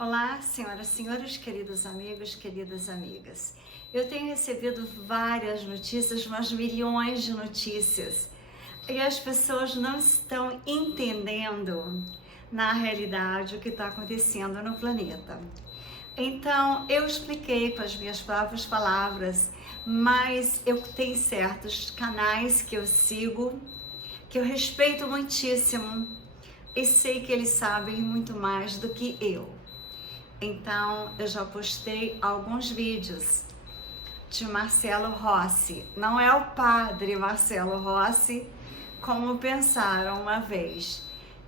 Olá, senhoras e senhores, queridos amigos, queridas amigas. Eu tenho recebido várias notícias, mas milhões de notícias. E as pessoas não estão entendendo, na realidade, o que está acontecendo no planeta. Então, eu expliquei com as minhas próprias palavras, mas eu tenho certos canais que eu sigo, que eu respeito muitíssimo, e sei que eles sabem muito mais do que eu. Então, eu já postei alguns vídeos de Marcelo Rossi. Não é o padre Marcelo Rossi, como pensaram uma vez.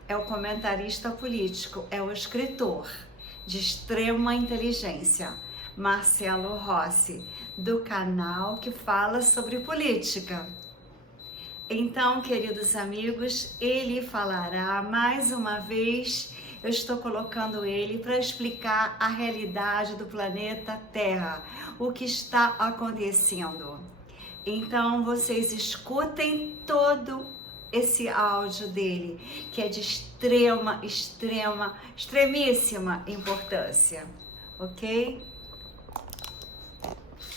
É o comentarista político, é o escritor de extrema inteligência, Marcelo Rossi, do canal que fala sobre política. Então, queridos amigos, ele falará mais uma vez. Eu estou colocando ele para explicar a realidade do planeta Terra, o que está acontecendo. Então, vocês escutem todo esse áudio dele, que é de extremíssima importância, ok?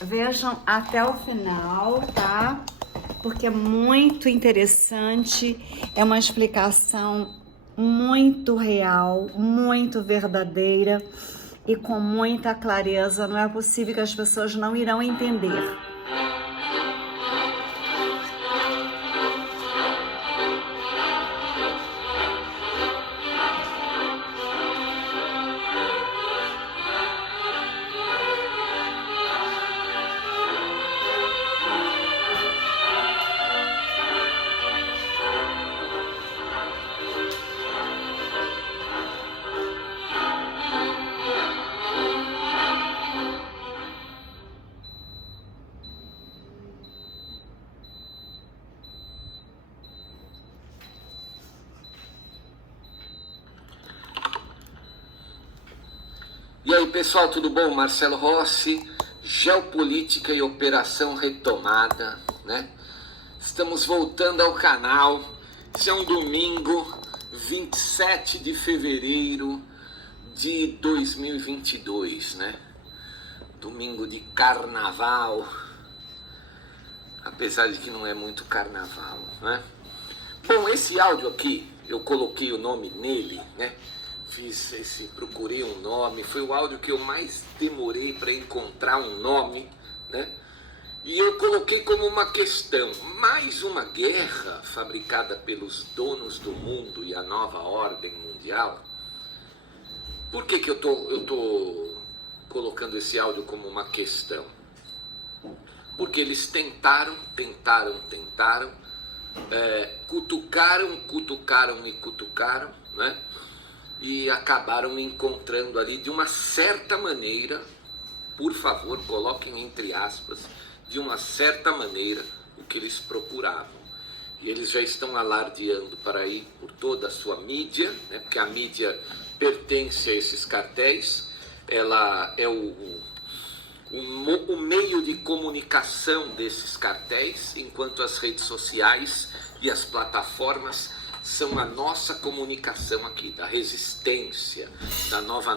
Vejam até o final, tá? Porque é muito interessante, é uma explicação muito real, muito verdadeira e com muita clareza. Não é possível que as pessoas não irão entender. E aí pessoal, tudo bom? Marcelo Rossi, Geopolítica e Operação Retomada, né? Estamos voltando ao canal. Esse é um domingo, 27 de fevereiro de 2022, né? Domingo de carnaval, apesar de que não é muito carnaval, né? Bom, esse áudio aqui, eu coloquei o nome nele, né? Procurei um nome, foi o áudio que eu mais demorei para encontrar um nome, né? E eu coloquei como uma questão: mais uma guerra fabricada pelos donos do mundo e a nova ordem mundial? Por que eu tô colocando esse áudio como uma questão? Porque eles tentaram, cutucaram, né? E acabaram encontrando ali, de uma certa maneira, por favor, coloquem entre aspas, de uma certa maneira, o que eles procuravam. E eles já estão alardeando para aí por toda a sua mídia, né, porque a mídia pertence a esses cartéis, ela é o meio de comunicação desses cartéis, enquanto as redes sociais e as plataformas são a nossa comunicação aqui, da resistência, da nova,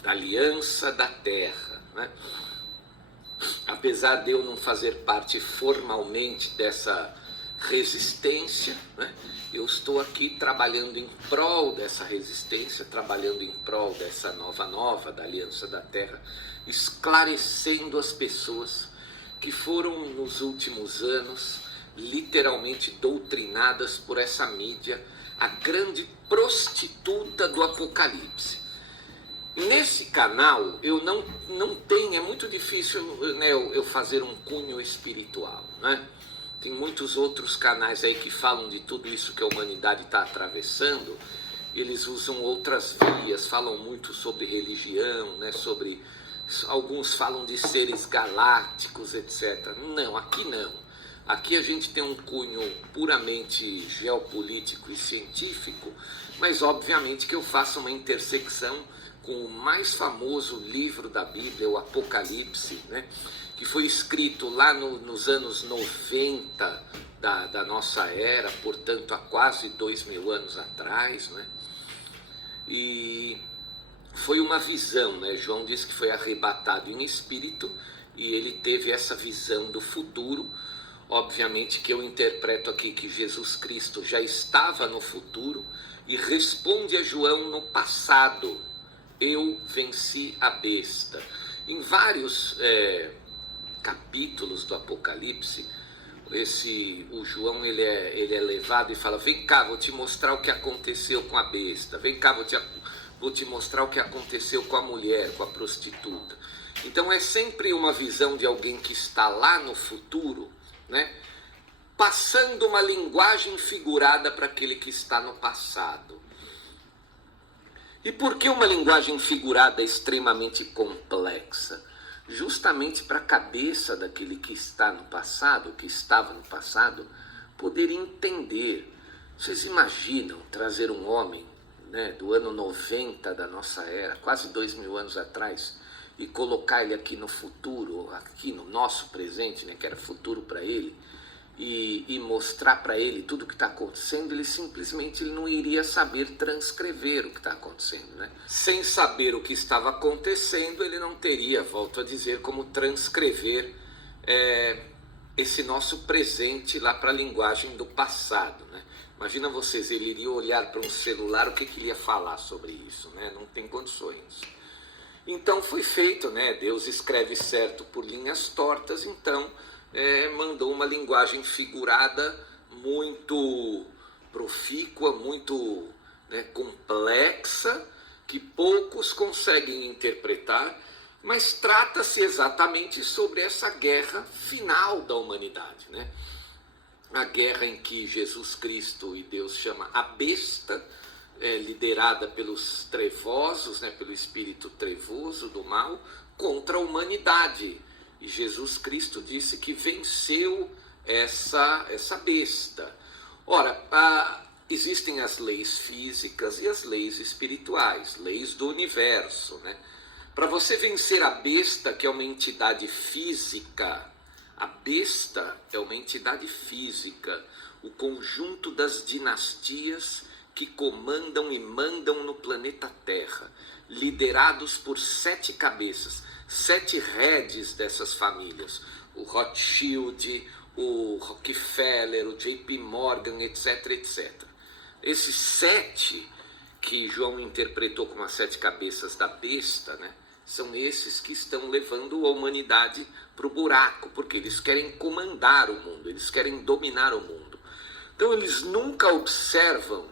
da aliança da terra, né? Apesar de eu não fazer parte formalmente dessa resistência, né? Eu estou aqui trabalhando em prol dessa resistência, trabalhando em prol dessa nova, da aliança da terra, esclarecendo as pessoas que foram nos últimos anos literalmente doutrinadas por essa mídia, a grande prostituta do apocalipse. Nesse canal eu não tenho, é muito difícil, né, eu fazer um cunho espiritual, né? Tem muitos outros canais aí que falam de tudo isso que a humanidade está atravessando. Eles usam outras vias, falam muito sobre religião, né, alguns falam de seres galácticos, etc. Não, aqui não. Aqui a gente tem um cunho puramente geopolítico e científico, mas obviamente que eu faço uma intersecção com o mais famoso livro da Bíblia, o Apocalipse, né? Que foi escrito lá nos anos 90 da nossa era, portanto há quase 2000 anos atrás, né? E foi uma visão, né? João diz que foi arrebatado em espírito e ele teve essa visão do futuro. Obviamente que eu interpreto aqui que Jesus Cristo já estava no futuro e responde a João no passado: eu venci a besta. Em vários capítulos do Apocalipse, o João ele é levado e fala: vem cá, vou te mostrar o que aconteceu com a besta, vem cá, vou te mostrar o que aconteceu com a mulher, com a prostituta. Então é sempre uma visão de alguém que está lá no futuro, né, passando uma linguagem figurada para aquele que está no passado. E por que uma linguagem figurada extremamente complexa? Justamente para a cabeça daquele que está no passado, que estava no passado, poder entender. Vocês imaginam trazer um homem, né, do ano 90 da nossa era, quase 2000 anos atrás, e colocar ele aqui no futuro, aqui no nosso presente, né, que era futuro para ele, e mostrar para ele tudo o que está acontecendo? Ele simplesmente não iria saber transcrever o que está acontecendo, né? Sem saber o que estava acontecendo, ele não teria, volto a dizer, como transcrever esse nosso presente lá para a linguagem do passado, né? Imagina vocês, ele iria olhar para um celular, o que ele ia falar sobre isso, né? Não tem condições. Então foi feito, né? Deus escreve certo por linhas tortas, então mandou uma linguagem figurada muito profícua, muito, né, complexa, que poucos conseguem interpretar, mas trata-se exatamente sobre essa guerra final da humanidade, né? A guerra em que Jesus Cristo e Deus chama a besta, liderada pelos trevosos, né, pelo espírito trevoso do mal, contra a humanidade. E Jesus Cristo disse que venceu essa besta. Ora, existem as leis físicas e as leis espirituais, leis do universo, né? Para você vencer a besta, que é uma entidade física, a besta é uma entidade física, o conjunto das dinastias que comandam e mandam no planeta Terra, liderados por 7 cabeças, 7 heads dessas famílias: o Rothschild, o Rockefeller, o JP Morgan, etc, etc. Esses 7 que João interpretou como as 7 cabeças da besta, né, são esses que estão levando a humanidade para o buraco, porque eles querem comandar o mundo, eles querem dominar o mundo. Então eles nunca observam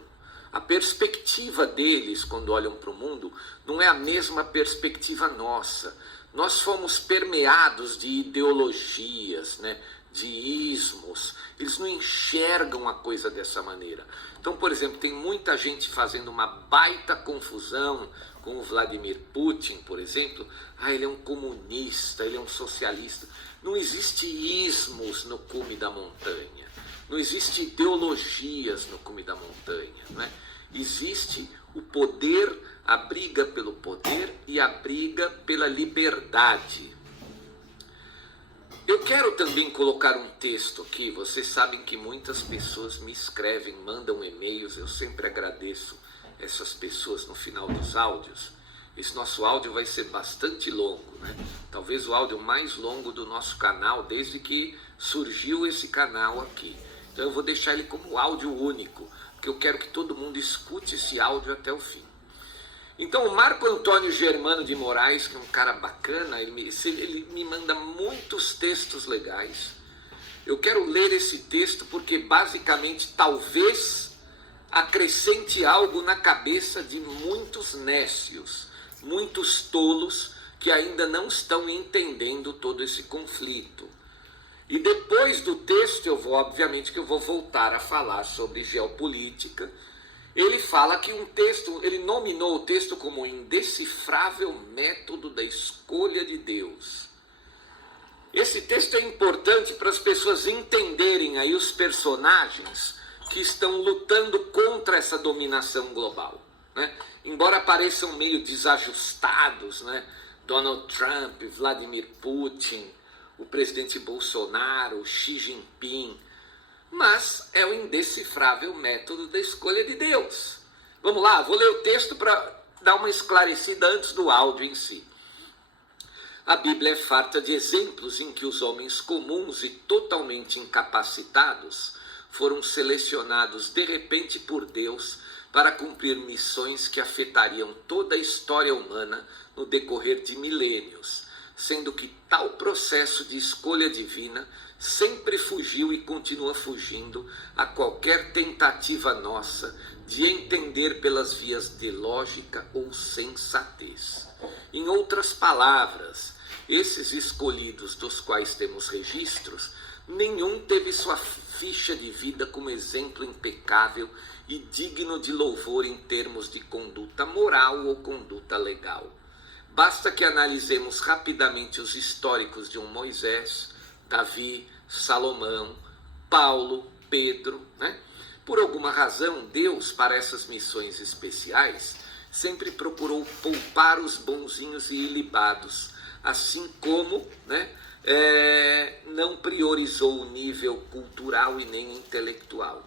a perspectiva deles quando olham para o mundo, não é a mesma perspectiva nossa. Nós fomos permeados de ideologias, né, de ismos. Eles não enxergam a coisa dessa maneira. Então, por exemplo, tem muita gente fazendo uma baita confusão com o Vladimir Putin, por exemplo. Ele é um comunista, ele é um socialista. Não existe ismos no cume da montanha. Não existe ideologias no cume da montanha, né? Existe o poder, a briga pelo poder e a briga pela liberdade. Eu quero também colocar um texto aqui. Vocês sabem que muitas pessoas me escrevem, mandam e-mails. Eu sempre agradeço essas pessoas no final dos áudios. Esse nosso áudio vai ser bastante longo, né? Talvez o áudio mais longo do nosso canal desde que surgiu esse canal aqui. Então eu vou deixar ele como áudio único, porque eu quero que todo mundo escute esse áudio até o fim. Então o Marco Antônio Germano de Moraes, que é um cara bacana, ele me manda muitos textos legais. Eu quero ler esse texto porque basicamente talvez acrescente algo na cabeça de muitos nécios, muitos tolos que ainda não estão entendendo todo esse conflito. E depois do texto obviamente que eu vou voltar a falar sobre geopolítica. Ele fala que ele nominou o texto como o indecifrável método da escolha de Deus. Esse texto é importante para as pessoas entenderem aí os personagens que estão lutando contra essa dominação global, né? Embora pareçam meio desajustados, né? Donald Trump, Vladimir Putin, o presidente Bolsonaro, Xi Jinping, mas é o indecifrável método da escolha de Deus. Vamos lá, vou ler o texto para dar uma esclarecida antes do áudio em si. A Bíblia é farta de exemplos em que os homens comuns e totalmente incapacitados foram selecionados de repente por Deus para cumprir missões que afetariam toda a história humana no decorrer de milênios, sendo que tal processo de escolha divina sempre fugiu e continua fugindo a qualquer tentativa nossa de entender pelas vias de lógica ou sensatez. Em outras palavras, esses escolhidos dos quais temos registros, nenhum teve sua ficha de vida como exemplo impecável e digno de louvor em termos de conduta moral ou conduta legal. Basta que analisemos rapidamente os históricos de um Moisés, Davi, Salomão, Paulo, Pedro, né? Por alguma razão, Deus, para essas missões especiais, sempre procurou poupar os bonzinhos e ilibados, assim como, né, não priorizou o nível cultural e nem intelectual.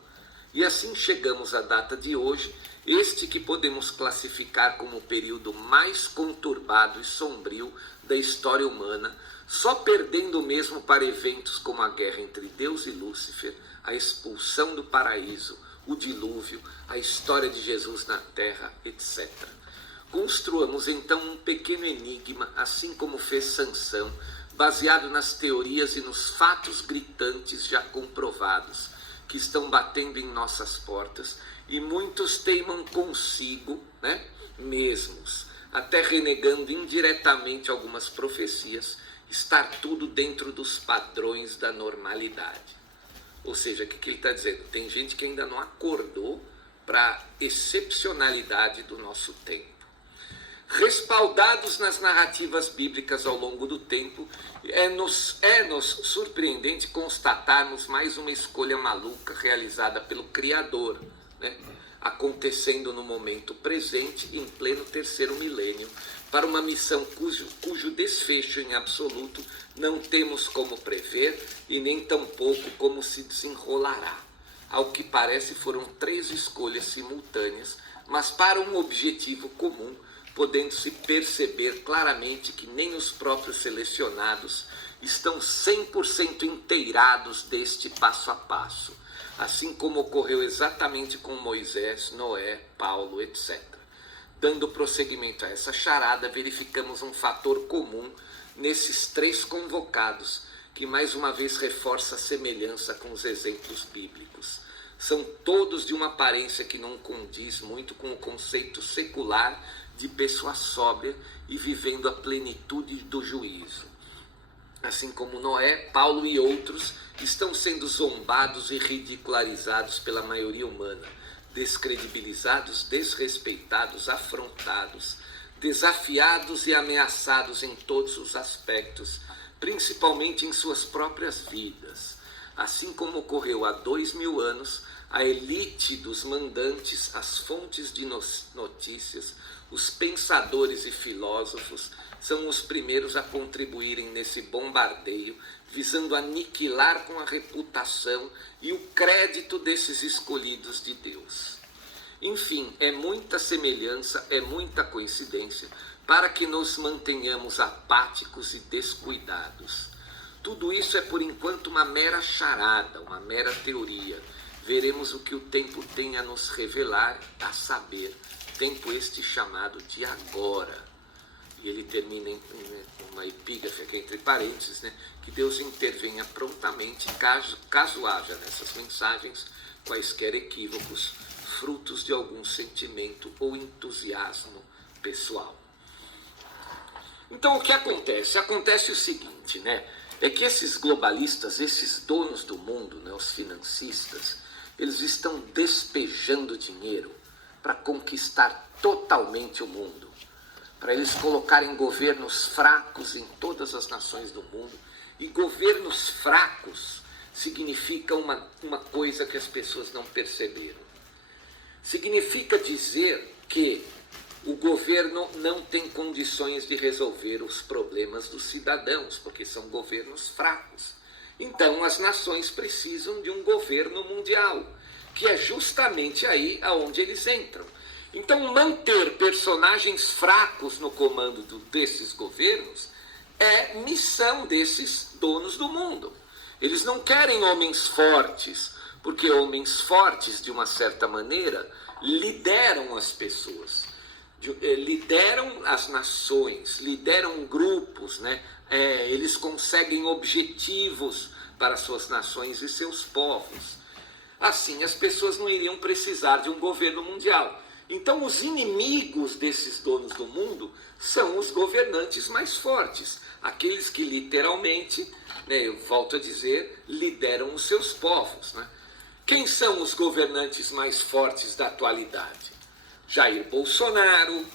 E assim chegamos à data de hoje, este que podemos classificar como o período mais conturbado e sombrio da história humana, só perdendo mesmo para eventos como a guerra entre Deus e Lúcifer, a expulsão do paraíso, o dilúvio, a história de Jesus na terra, etc. Construamos então um pequeno enigma, assim como fez Sansão, baseado nas teorias e nos fatos gritantes já comprovados, que estão batendo em nossas portas, e muitos teimam consigo, né, mesmos, até renegando indiretamente algumas profecias, estar tudo dentro dos padrões da normalidade. Ou seja, o que ele está dizendo? Tem gente que ainda não acordou para a excepcionalidade do nosso tempo. Respaldados nas narrativas bíblicas ao longo do tempo, é-nos surpreendente constatarmos mais uma escolha maluca realizada pelo Criador, né? Acontecendo no momento presente, em pleno terceiro milênio, para uma missão cujo desfecho em absoluto não temos como prever e nem tampouco como se desenrolará. Ao que parece foram 3 escolhas simultâneas, mas para um objetivo comum, podendo-se perceber claramente que nem os próprios selecionados estão 100% inteirados deste passo a passo, assim como ocorreu exatamente com Moisés, Noé, Paulo, etc. Dando prosseguimento a essa charada, verificamos um fator comum nesses 3 convocados, que mais uma vez reforça a semelhança com os exemplos bíblicos. São todos de uma aparência que não condiz muito com o conceito secular de pessoa sóbria e vivendo a plenitude do juízo. Assim como Noé, Paulo e outros estão sendo zombados e ridicularizados pela maioria humana, descredibilizados, desrespeitados, afrontados, desafiados e ameaçados em todos os aspectos, principalmente em suas próprias vidas. Assim como ocorreu há 2000 anos, a elite dos mandantes, as fontes de notícias, os pensadores e filósofos são os primeiros a contribuírem nesse bombardeio, visando aniquilar com a reputação e o crédito desses escolhidos de Deus. Enfim, é muita semelhança, é muita coincidência para que nos mantenhamos apáticos e descuidados. Tudo isso é por enquanto uma mera charada, uma mera teoria. Veremos o que o tempo tem a nos revelar, a saber, tempo este chamado de agora. E ele termina em uma epígrafe aqui entre parênteses, né? Que Deus intervenha prontamente, caso haja nessas mensagens quaisquer equívocos, frutos de algum sentimento ou entusiasmo pessoal. Então o que acontece? Acontece o seguinte, né? É que esses globalistas, esses donos do mundo, né, os financistas, eles estão despejando dinheiro para conquistar totalmente o mundo, para eles colocarem governos fracos em todas as nações do mundo. E governos fracos significa uma coisa que as pessoas não perceberam. Significa dizer que o governo não tem condições de resolver os problemas dos cidadãos, porque são governos fracos. Então as nações precisam de um governo mundial, que é justamente aí aonde eles entram. Então, manter personagens fracos no comando desses governos é missão desses donos do mundo. Eles não querem homens fortes, porque homens fortes, de uma certa maneira, lideram as pessoas, lideram as nações, lideram grupos, né? Eles conseguem objetivos para suas nações e seus povos. Assim, as pessoas não iriam precisar de um governo mundial. Então, os inimigos desses donos do mundo são os governantes mais fortes, aqueles que literalmente, né, eu volto a dizer, lideram os seus povos, né? Quem são os governantes mais fortes da atualidade? Jair Bolsonaro,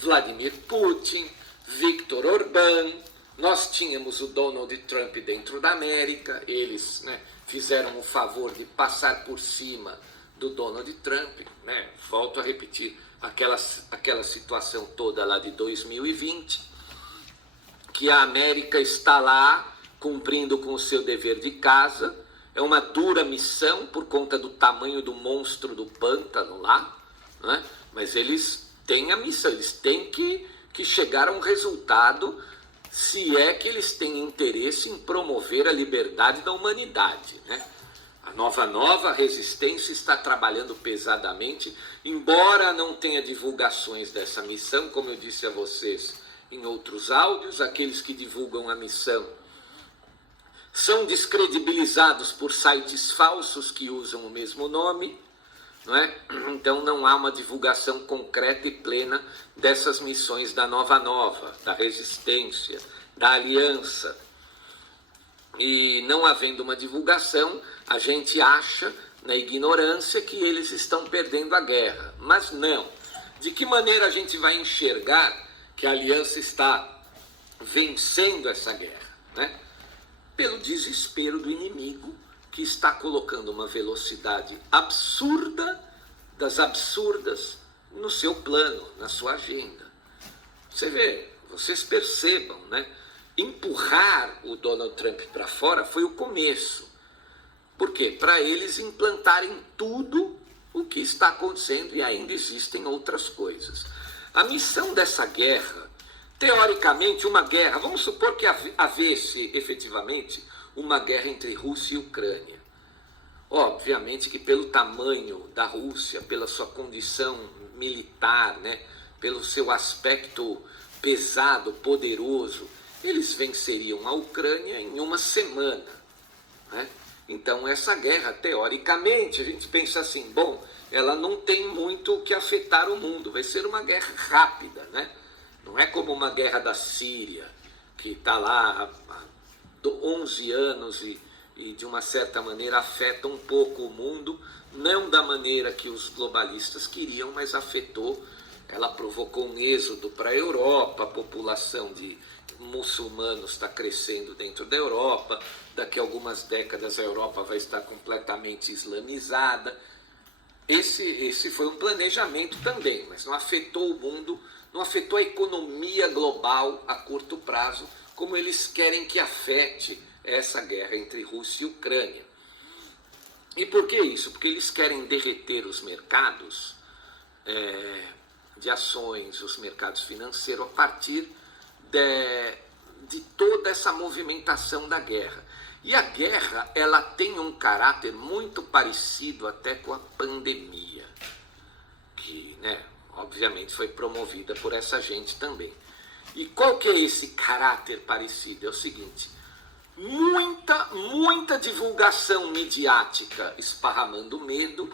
Vladimir Putin, Viktor Orbán. Nós tínhamos o Donald Trump dentro da América, eles, né, fizeram o favor de passar por cima do Donald Trump, né? Volto a repetir, aquela situação toda lá de 2020, que a América está lá cumprindo com o seu dever de casa. É uma dura missão por conta do tamanho do monstro do pântano lá, né? Mas eles têm a missão, eles têm que chegar a um resultado, se é que eles têm interesse em promover a liberdade da humanidade, né? A nova resistência está trabalhando pesadamente, embora não tenha divulgações dessa missão, como eu disse a vocês em outros áudios. Aqueles que divulgam a missão são descredibilizados por sites falsos que usam o mesmo nome, não é? Então não há uma divulgação concreta e plena dessas missões da nova, da resistência, da aliança. E não havendo uma divulgação, a gente acha, na ignorância, que eles estão perdendo a guerra. Mas não. De que maneira a gente vai enxergar que a aliança está vencendo essa guerra, né? Pelo desespero do inimigo, que está colocando uma velocidade absurda das absurdas no seu plano, na sua agenda. Você vê, vocês percebam, né? Empurrar o Donald Trump para fora foi o começo. Por quê? Para eles implantarem tudo o que está acontecendo, e ainda existem outras coisas. A missão dessa guerra, teoricamente uma guerra, vamos supor que havesse efetivamente uma guerra entre Rússia e Ucrânia. Obviamente que pelo tamanho da Rússia, pela sua condição militar, né, pelo seu aspecto pesado, poderoso, eles venceriam a Ucrânia em uma semana, né? Então essa guerra, teoricamente, a gente pensa assim, bom, ela não tem muito o que afetar o mundo, vai ser uma guerra rápida, né? Não é como uma guerra da Síria, que está lá há 11 anos e de uma certa maneira afeta um pouco o mundo, não da maneira que os globalistas queriam, mas afetou. Ela provocou um êxodo para a Europa, a população de muçulmanos está crescendo dentro da Europa, daqui a algumas décadas a Europa vai estar completamente islamizada. Esse foi um planejamento também, mas não afetou o mundo, não afetou a economia global a curto prazo, como eles querem que afete essa guerra entre Rússia e Ucrânia. E por que isso? Porque eles querem derreter os mercados de ações, os mercados financeiros, a partir de toda essa movimentação da guerra. E a guerra, ela tem um caráter muito parecido até com a pandemia, que, né, obviamente foi promovida por essa gente também. E qual que é esse caráter parecido? É o seguinte: muita divulgação midiática esparramando medo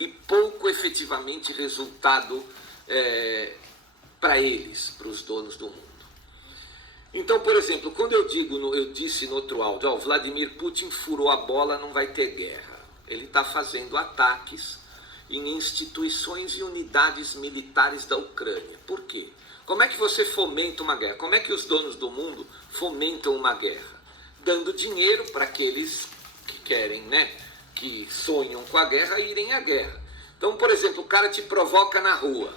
e pouco efetivamente resultado para eles, para os donos do mundo. Então, por exemplo, quando eu disse no outro áudio, o Vladimir Putin furou a bola, não vai ter guerra. Ele está fazendo ataques em instituições e unidades militares da Ucrânia. Por quê? Como é que você fomenta uma guerra? Como é que os donos do mundo fomentam uma guerra? Dando dinheiro para aqueles que querem, né, que sonham com a guerra, irem à guerra. Então, por exemplo, o cara te provoca na rua,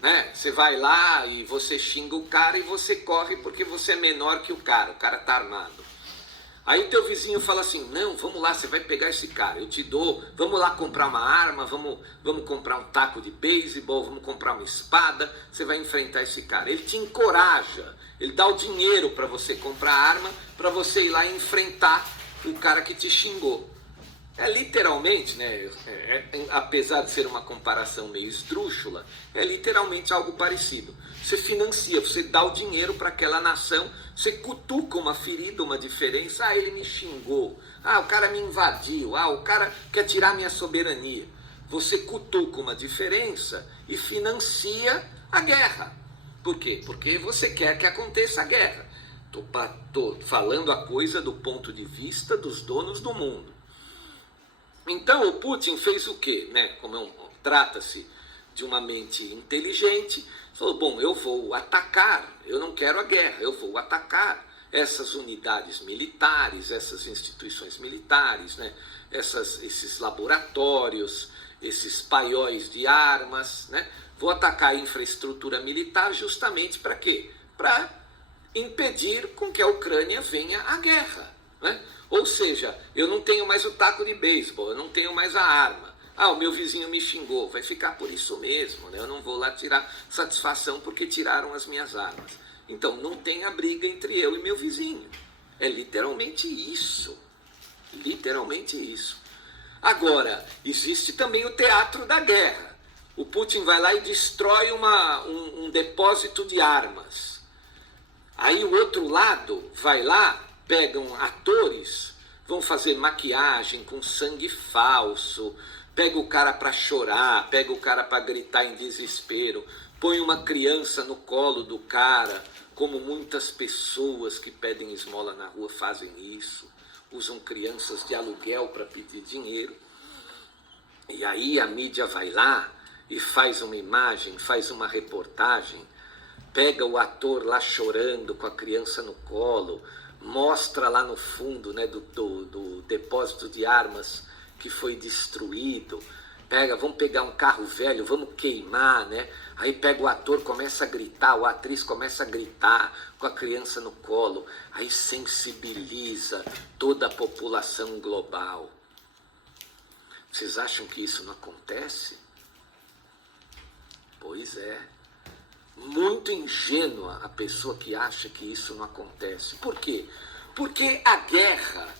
né? Você vai lá e você xinga o cara e você corre porque você é menor que o cara está armado. Aí teu vizinho fala assim, não, vamos lá, você vai pegar esse cara, eu te dou, vamos lá comprar uma arma, vamos comprar um taco de beisebol, vamos comprar uma espada, você vai enfrentar esse cara. Ele te encoraja, ele dá o dinheiro para você comprar arma, para você ir lá e enfrentar o cara que te xingou. É literalmente, né, apesar de ser uma comparação meio esdrúxula, é literalmente algo parecido. Você financia, você dá o dinheiro para aquela nação, você cutuca uma ferida, uma diferença. Ah, ele me xingou, ah, o cara me invadiu, ah, o cara quer tirar minha soberania. Você cutuca uma diferença e financia a guerra. Por quê? Porque você quer que aconteça a guerra. Tô falando a coisa do ponto de vista dos donos do mundo. Então o Putin fez o quê? Né? Como trata-se de uma mente inteligente, falou, bom, eu vou atacar, eu não quero a guerra, eu vou atacar essas unidades militares, essas instituições militares, né? Esses laboratórios, esses paióis de armas, né? Vou atacar a infraestrutura militar justamente para quê? Para impedir com que a Ucrânia venha à guerra, né? Ou seja, eu não tenho mais o taco de beisebol, eu não tenho mais a arma. Ah, o meu vizinho me xingou, vai ficar por isso mesmo, né? Eu não vou lá tirar satisfação porque tiraram as minhas armas. Então não tem a briga entre eu e meu vizinho. É literalmente isso. Literalmente isso. Agora, existe também o teatro da guerra. O Putin vai lá e destrói um depósito de armas. Aí o outro lado vai lá, pegam atores, vão fazer maquiagem com sangue falso, pega o cara para chorar, pega o cara para gritar em desespero, põe uma criança no colo do cara, como muitas pessoas que pedem esmola na rua fazem isso, usam crianças de aluguel para pedir dinheiro. E aí a mídia vai lá e faz uma imagem, faz uma reportagem, pega o ator lá chorando com a criança no colo, mostra lá no fundo, né, do depósito de armas que foi destruído, vamos pegar um carro velho, vamos queimar, né? Aí pega o ator, começa a gritar, a atriz começa a gritar com a criança no colo, aí sensibiliza toda a população global. Vocês acham que isso não acontece? Pois é. Muito ingênua a pessoa que acha que isso não acontece. Por quê? Porque a guerra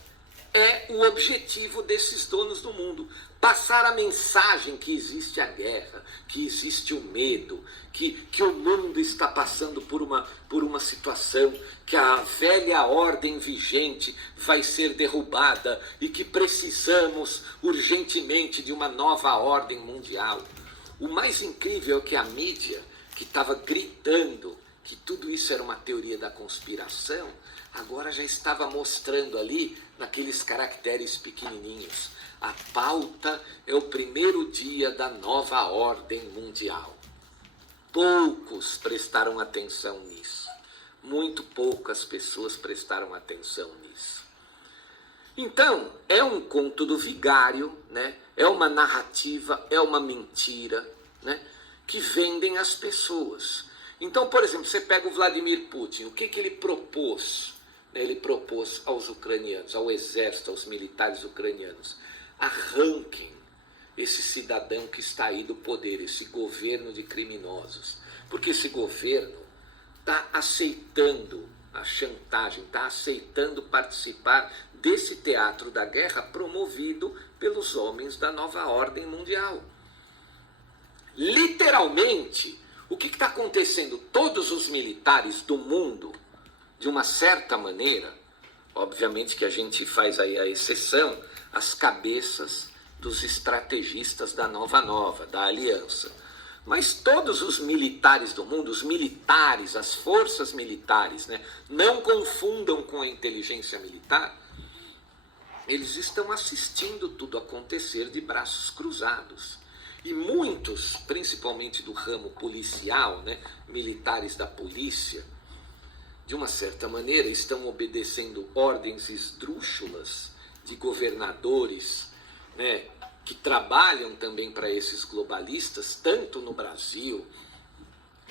é o objetivo desses donos do mundo. Passar a mensagem que existe a guerra, que existe o medo, que o mundo está passando por uma situação, que a velha ordem vigente vai ser derrubada e que precisamos urgentemente de uma nova ordem mundial. O mais incrível é que a mídia, que estava gritando que tudo isso era uma teoria da conspiração, agora já estava mostrando ali, naqueles caracteres pequenininhos, a pauta é o primeiro dia da nova ordem mundial. Poucos prestaram atenção nisso. Muito poucas pessoas prestaram atenção nisso. Então, é um conto do vigário, né? É uma narrativa, é uma mentira, né? Que vendem às pessoas. Então, por exemplo, você pega o Vladimir Putin, o que ele propôs? Ele propôs aos ucranianos, ao exército, aos militares ucranianos: arranquem esse cidadão que está aí do poder, esse governo de criminosos. Porque esse governo está aceitando a chantagem, está aceitando participar desse teatro da guerra promovido pelos homens da nova ordem mundial. Literalmente, o que está acontecendo? Todos os militares do mundo, de uma certa maneira, obviamente que a gente faz aí a exceção, as cabeças dos estrategistas da nova, da aliança. Mas todos os militares do mundo, os militares, as forças militares, né, não confundam com a inteligência militar, eles estão assistindo tudo acontecer de braços cruzados. E muitos, principalmente do ramo policial, né, militares da polícia, de uma certa maneira estão obedecendo ordens esdrúxulas de governadores, né, que trabalham também para esses globalistas, tanto no Brasil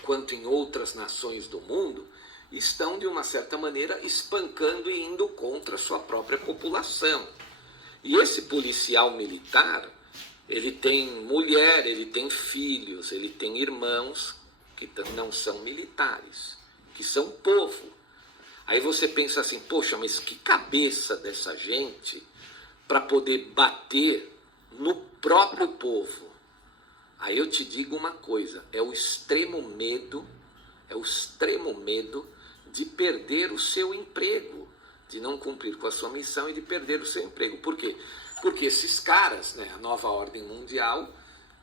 quanto em outras nações do mundo, estão, de uma certa maneira, espancando e indo contra a sua própria população. E esse policial militar, ele tem mulher, ele tem filhos, ele tem irmãos que não são militares, que são povo. Aí você pensa assim, poxa, mas que cabeça dessa gente para poder bater no próprio povo. Aí eu te digo uma coisa, é o extremo medo de perder o seu emprego, de não cumprir com a sua missão e de perder o seu emprego. Por quê? Porque esses caras, né, a nova ordem mundial,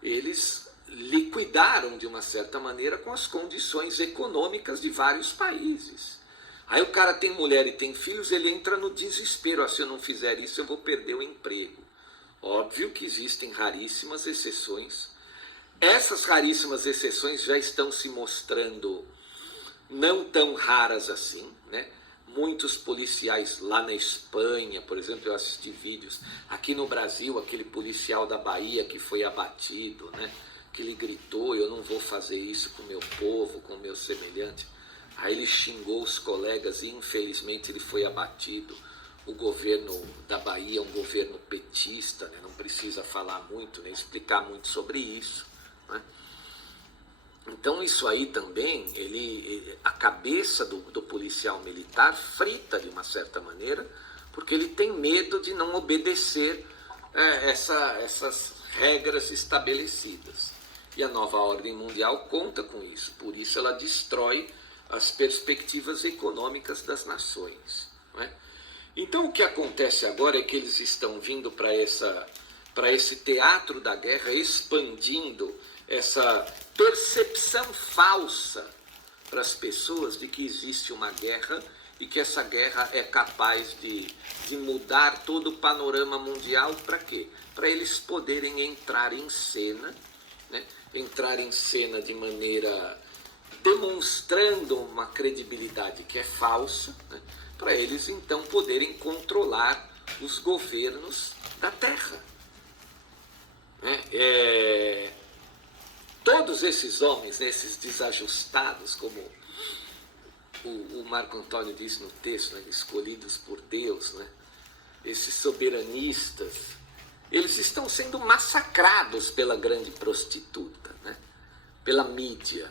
eles liquidaram de uma certa maneira com as condições econômicas de vários países. Aí o cara tem mulher e tem filhos, ele entra no desespero, se eu não fizer isso eu vou perder o emprego. Óbvio que existem raríssimas exceções. Essas raríssimas exceções já estão se mostrando não tão raras assim, né? Muitos policiais lá na Espanha, por exemplo, eu assisti vídeos. Aqui no Brasil, aquele policial da Bahia que foi abatido, né? Que ele gritou, eu não vou fazer isso com o meu povo, com o meu semelhante. Aí ele xingou os colegas e infelizmente ele foi abatido. O governo da Bahia é um governo petista, né? Não precisa falar muito, nem explicar muito sobre isso, né? Então isso aí também, a cabeça do policial militar frita de uma certa maneira, porque ele tem medo de não obedecer essas regras estabelecidas. E a nova ordem mundial conta com isso, por isso ela destrói as perspectivas econômicas das nações, não é? Então o que acontece agora é que eles estão vindo para esse teatro da guerra, expandindo essa percepção falsa para as pessoas de que existe uma guerra e que essa guerra é capaz de mudar todo o panorama mundial. Para quê? Para eles poderem entrar em cena, né? Entrar em cena de maneira demonstrando uma credibilidade que é falsa, né? Para eles então poderem controlar os governos da Terra. Todos esses homens, né, esses desajustados, como o Marco Antônio diz no texto, né, escolhidos por Deus, né, esses soberanistas, eles estão sendo massacrados pela grande prostituta, né, pela mídia.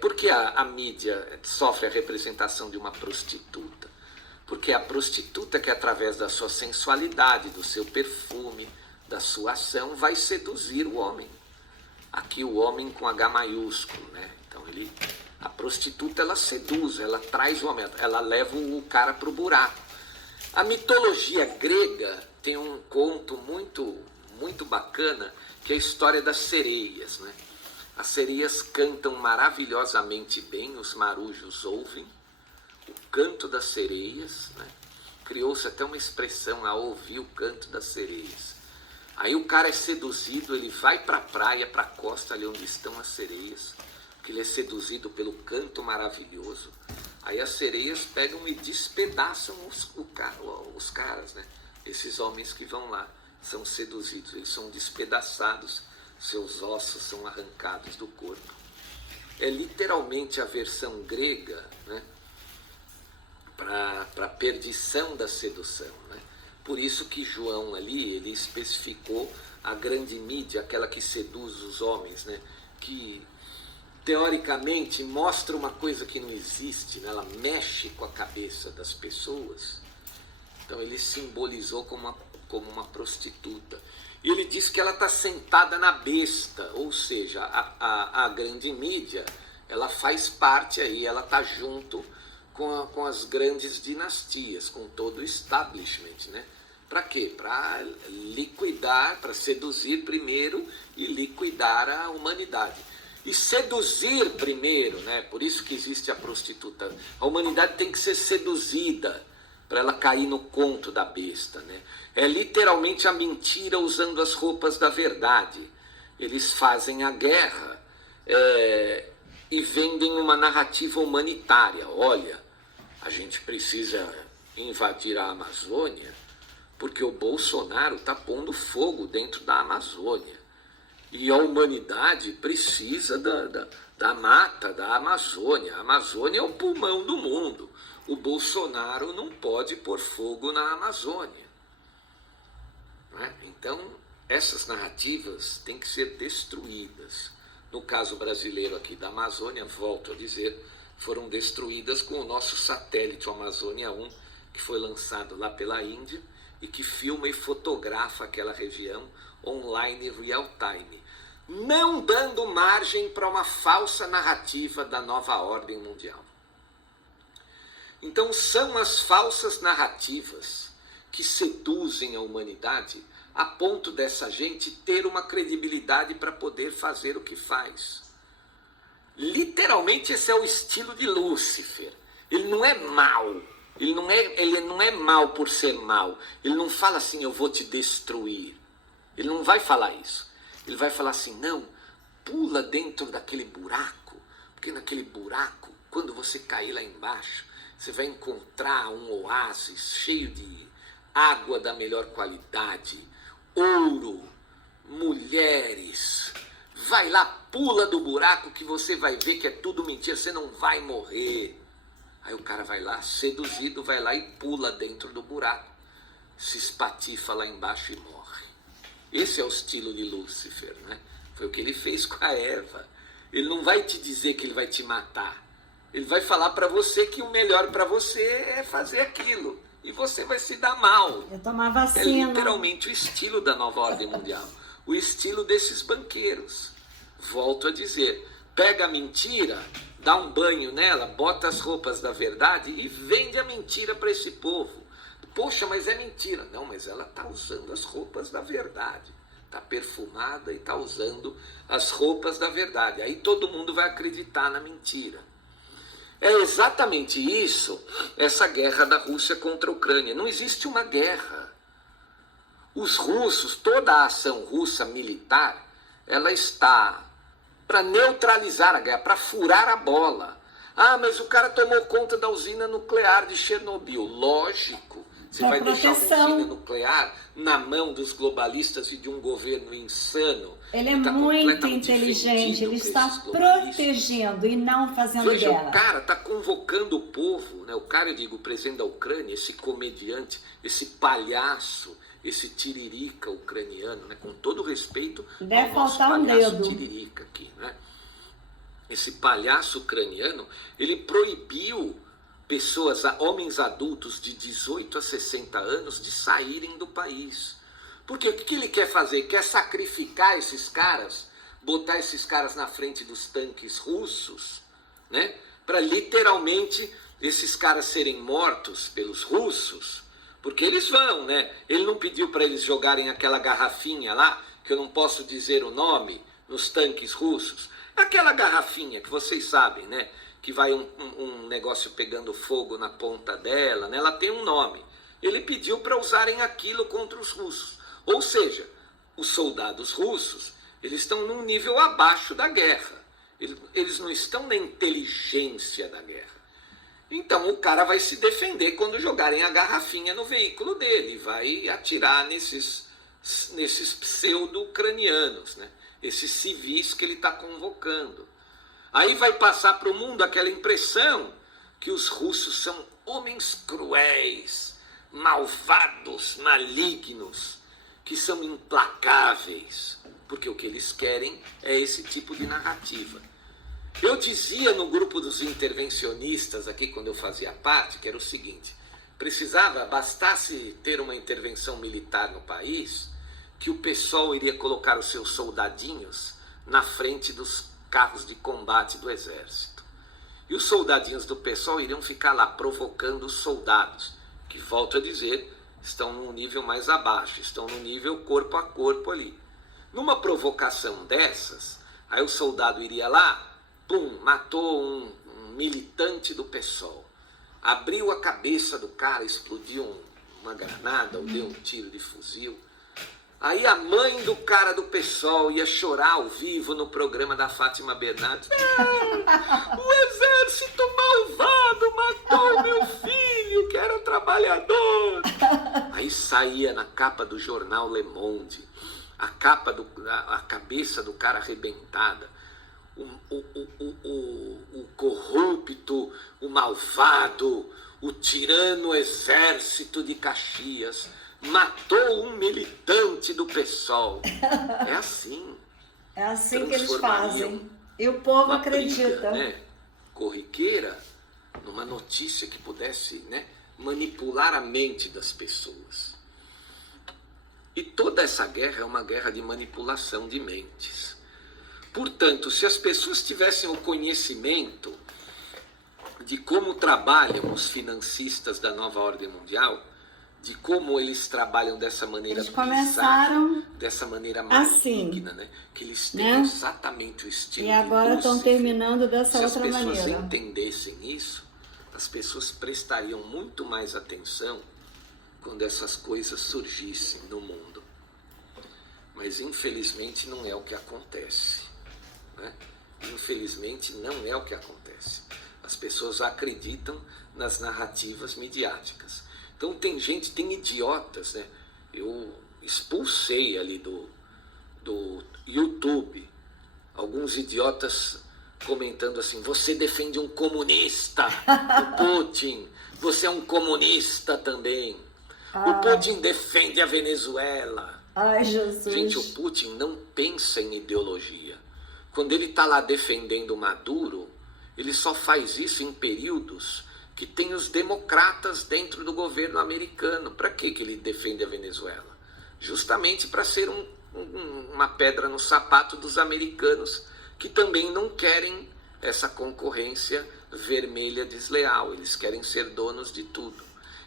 Por que a mídia sofre a representação de uma prostituta? Porque é a prostituta que, através da sua sensualidade, do seu perfume, da sua ação, vai seduzir o homem. Aqui o homem com H maiúsculo, né? Então a prostituta, ela seduz, ela traz o homem, ela leva o cara para o buraco. A mitologia grega tem um conto muito, muito bacana, que é a história das sereias, né? As sereias cantam maravilhosamente bem, os marujos ouvem o canto das sereias, né? Criou-se até uma expressão, a ouvir o canto das sereias. Aí o cara é seduzido, ele vai para a praia, para a costa, ali onde estão as sereias, porque ele é seduzido pelo canto maravilhoso. Aí as sereias pegam e despedaçam os caras, né? Esses homens que vão lá são seduzidos, eles são despedaçados, seus ossos são arrancados do corpo. É literalmente a versão grega, né, para a perdição da sedução, né? Por isso que João ali, ele especificou a grande mídia, aquela que seduz os homens, né? Que teoricamente mostra uma coisa que não existe, né? Ela mexe com a cabeça das pessoas. Então ele simbolizou como uma prostituta. E ele diz que ela está sentada na besta, ou seja, a grande mídia, ela faz parte aí, ela está junto com as grandes dinastias, com todo o establishment, né? Para quê? Para liquidar, para seduzir primeiro e liquidar a humanidade. E seduzir primeiro, né? Por isso que existe a prostituta. A humanidade tem que ser seduzida para ela cair no conto da besta, né? É literalmente a mentira usando as roupas da verdade. Eles fazem a guerra e vendem uma narrativa humanitária. Olha, a gente precisa invadir a Amazônia porque o Bolsonaro está pondo fogo dentro da Amazônia. E a humanidade precisa da mata, da Amazônia. A Amazônia é o pulmão do mundo. O Bolsonaro não pode pôr fogo na Amazônia. Né? Então, essas narrativas têm que ser destruídas. No caso brasileiro aqui da Amazônia, volto a dizer, foram destruídas com o nosso satélite, o Amazônia 1, que foi lançado lá pela Índia e que filma e fotografa aquela região online real time, não dando margem para uma falsa narrativa da nova ordem mundial. Então são as falsas narrativas que seduzem a humanidade a ponto dessa gente ter uma credibilidade para poder fazer o que faz. Literalmente esse é o estilo de Lúcifer. Ele não é mau. Ele não é mau por ser mau. Ele não fala assim, eu vou te destruir. Ele não vai falar isso. Ele vai falar assim, não, pula dentro daquele buraco. Porque naquele buraco, quando você cair lá embaixo, você vai encontrar um oásis cheio de água da melhor qualidade, ouro, mulheres. Vai lá, pula do buraco que você vai ver que é tudo mentira, você não vai morrer. Aí o cara vai lá, seduzido, vai lá e pula dentro do buraco, se espatifa lá embaixo e morre. Esse é o estilo de Lúcifer, né? Foi o que ele fez com a Eva. Ele não vai te dizer que ele vai te matar. Ele vai falar para você que o melhor para você é fazer aquilo. E você vai se dar mal. Eu tomar vacina. É literalmente o estilo da nova ordem mundial. O estilo desses banqueiros. Volto a dizer, pega a mentira, dá um banho nela, bota as roupas da verdade e vende a mentira para esse povo. Poxa, mas é mentira. Não, mas ela está usando as roupas da verdade. Está perfumada e está usando as roupas da verdade. Aí todo mundo vai acreditar na mentira. É exatamente isso, essa guerra da Rússia contra a Ucrânia. Não existe uma guerra. Os russos, toda a ação russa militar, ela está para neutralizar a guerra, para furar a bola. Ah, mas o cara tomou conta da usina nuclear de Chernobyl. Lógico. Você vai deixar uma usina nuclear na mão dos globalistas e de um governo insano? Ele é muito inteligente, ele está protegendo e não fazendo guerra. Veja, guerra. O cara está convocando o povo, né? O cara, eu digo, o presidente da Ucrânia, esse comediante, esse palhaço, esse tiririca ucraniano, né? Com todo respeito deve ao nosso faltar um palhaço dedo. Tiririca aqui, né? Esse palhaço ucraniano, ele proibiu pessoas, homens adultos de 18 a 60 anos de saírem do país. Porque o que ele quer fazer? Quer sacrificar esses caras, botar esses caras na frente dos tanques russos, né? Para literalmente esses caras serem mortos pelos russos, porque eles vão, né? Ele não pediu para eles jogarem aquela garrafinha lá, que eu não posso dizer o nome, nos tanques russos. Aquela garrafinha que vocês sabem, né? Que vai um negócio pegando fogo na ponta dela, né? Ela tem um nome. Ele pediu para usarem aquilo contra os russos. Ou seja, os soldados russos, eles estão num nível abaixo da guerra. Eles não estão na inteligência da guerra. Então o cara vai se defender quando jogarem a garrafinha no veículo dele. Vai atirar nesses pseudo-ucranianos, né? Esses civis que ele está convocando. Aí vai passar para o mundo aquela impressão que os russos são homens cruéis, malvados, malignos, que são implacáveis, porque o que eles querem é esse tipo de narrativa. Eu dizia no grupo dos intervencionistas aqui, quando eu fazia parte, que era o seguinte, bastasse ter uma intervenção militar no país, que o PSOL iria colocar os seus soldadinhos na frente dos carros de combate do exército. E os soldadinhos do PSOL iriam ficar lá provocando os soldados, que, volto a dizer, estão num nível mais abaixo, estão no nível corpo a corpo ali. Numa provocação dessas, aí o soldado iria lá, pum, matou um militante do PSOL, abriu a cabeça do cara, explodiu uma granada ou deu um tiro de fuzil. Aí a mãe do cara do PSOL ia chorar ao vivo no programa da Fátima Bernardes. O exército malvado matou meu filho, que era trabalhador. Aí saía na capa do jornal Le Monde, a cabeça do cara arrebentada. o corrupto, o malvado, o tirano exército de Caxias matou um militante do PSOL. É assim. É assim que eles fazem. E o povo acredita. Né, corriqueira, numa notícia que pudesse, né, manipular a mente das pessoas. E toda essa guerra é uma guerra de manipulação de mentes. Portanto, se as pessoas tivessem o conhecimento de como trabalham os financistas da nova ordem mundial, de como eles trabalham dessa maneira eles começaram dessa maneira assim, maligna, né? Que eles têm exatamente o estilo e agora de estão terminando dessa outra maneira. Se as pessoas entendessem isso, as pessoas prestariam muito mais atenção quando essas coisas surgissem no mundo. Mas infelizmente não é o que acontece, né? Infelizmente não é o que acontece. As pessoas acreditam nas narrativas midiáticas. Então tem idiotas, né? Eu expulsei ali do YouTube alguns idiotas comentando assim: você defende um comunista, o Putin, você é um comunista também. O Putin defende a Venezuela. Ai, Jesus. Gente, o Putin não pensa em ideologia. Quando ele está lá defendendo Maduro, ele só faz isso em períodos que tem os democratas dentro do governo americano. Para que ele defende a Venezuela? Justamente para ser uma pedra no sapato dos americanos, que também não querem essa concorrência vermelha desleal. Eles querem ser donos de tudo.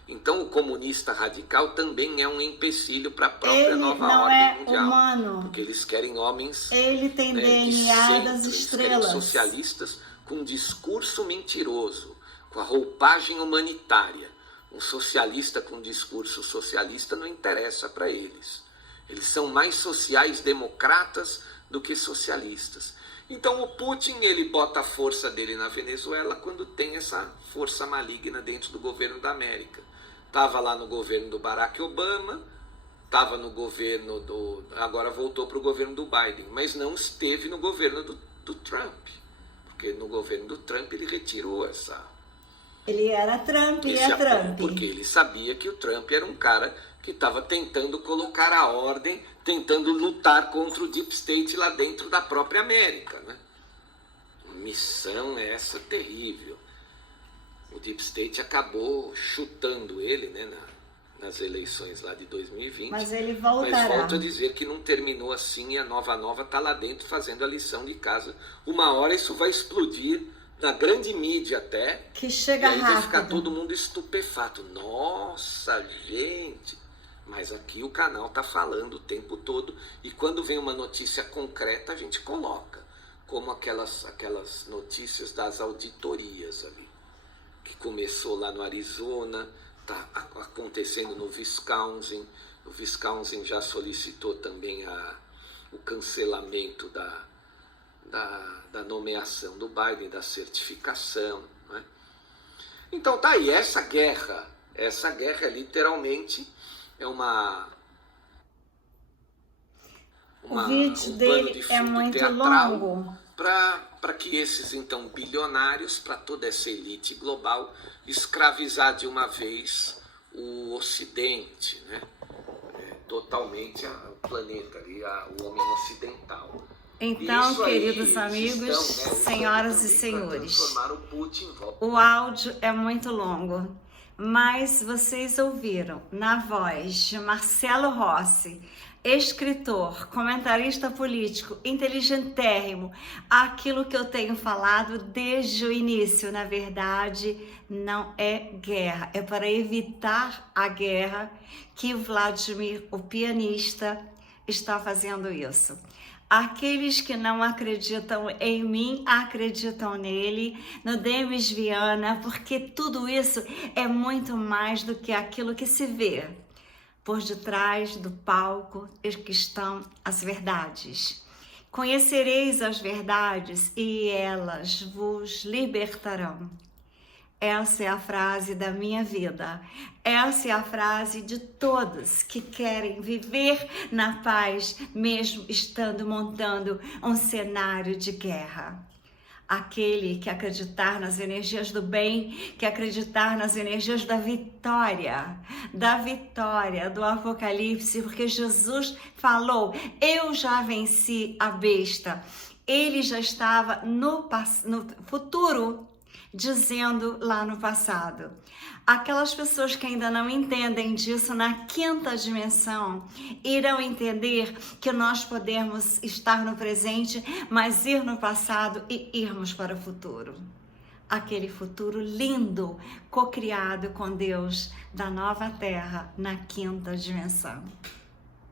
Então o comunista radical também é um empecilho para a própria nova ordem mundial. Humano. Porque eles querem homens, ele tem DNA das estrelas. Querem socialistas com discurso mentiroso, com a roupagem humanitária. Um socialista com discurso socialista não interessa para eles. Eles são mais sociais-democratas do que socialistas. Então o Putin, ele bota a força dele na Venezuela quando tem essa força maligna dentro do governo da América. Estava lá no governo do Barack Obama, estava no governo agora voltou para o governo do Biden, mas não esteve no governo do Trump. Porque no governo do Trump ele retirou essa... Ele era Trump e é Trump. Porque ele sabia que o Trump era um cara que estava tentando colocar a ordem, tentando lutar contra o Deep State lá dentro da própria América, né? Missão essa terrível. O Deep State acabou chutando ele, né, nas eleições lá de 2020. Mas ele voltará. Mas volto a dizer que não terminou assim e a nova está lá dentro fazendo a lição de casa. Uma hora isso vai explodir na grande mídia até. Que chega e aí rápido. Vai ficar todo mundo estupefato. Nossa, gente! Mas aqui o canal está falando o tempo todo. E quando vem uma notícia concreta, a gente coloca. Como aquelas notícias das auditorias ali. Que começou lá no Arizona, está acontecendo no Wisconsin. O Wisconsin já solicitou também o cancelamento da nomeação do Biden, da certificação, né? Então tá aí, essa guerra literalmente é o vídeo dele é muito longo. Para que esses, então, bilionários, para toda essa elite global, escravizar de uma vez o Ocidente, né? Totalmente o planeta, ali, o homem ocidental. Então, queridos amigos, senhoras e senhores, o áudio é muito longo, mas vocês ouviram na voz de Marcelo Rossi, escritor, comentarista político, inteligentérrimo, aquilo que eu tenho falado desde o início. Na verdade, não é guerra, é para evitar a guerra que o Vladimir, o pianista, está fazendo isso. Aqueles que não acreditam em mim, acreditam nele, no Demis Viana, porque tudo isso é muito mais do que aquilo que se vê. Por detrás do palco que estão as verdades. Conhecereis as verdades e elas vos libertarão. Essa é a frase da minha vida. Essa é a frase de todos que querem viver na paz, mesmo estando montando um cenário de guerra. Aquele que acreditar nas energias do bem, que acreditar nas energias da vitória do Apocalipse, porque Jesus falou: eu já venci a besta. Ele já estava no futuro, dizendo lá no passado. Aquelas pessoas que ainda não entendem disso na quinta dimensão irão entender que nós podemos estar no presente, mas ir no passado e irmos para o futuro. Aquele futuro lindo, cocriado com Deus da nova terra na quinta dimensão.